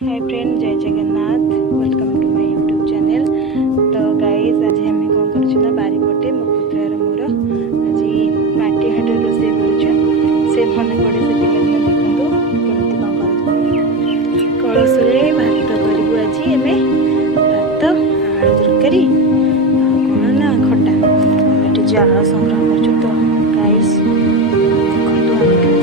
हाय friend, जय Jagannath. Welcome to my YouTube channel. तो guys आज आम कौन कर बारीपटे मो पुत्रार मोर आज माटी हाट रोसे कर मन पड़े से पिला देखूँ केमती कौन कर कलश भात करूँ आज एम भात आलू तरकारी कौन ना खटा ये जाल संग्रह कर तो गाइज देखो आम के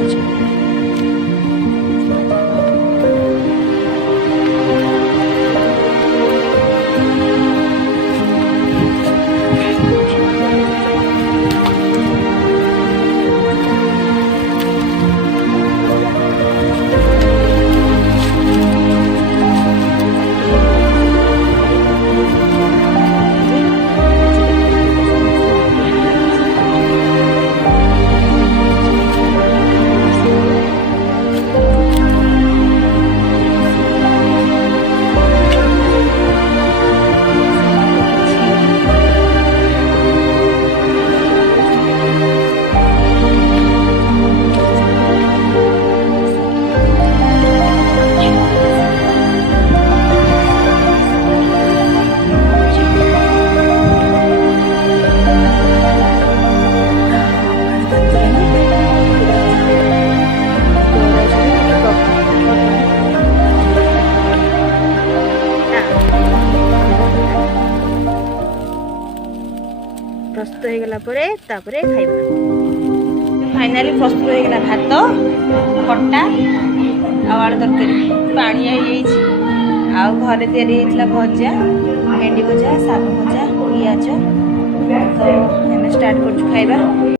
प्रस्तुत हो गला खाइबा। फाइनाली प्रस्तुत हो गला भात खट्टा आलू तरकारी पानिया घरे तैयारी होता भजा भेंडी भजा साग भजा पिज तो स्टार्ट कर खाइबा।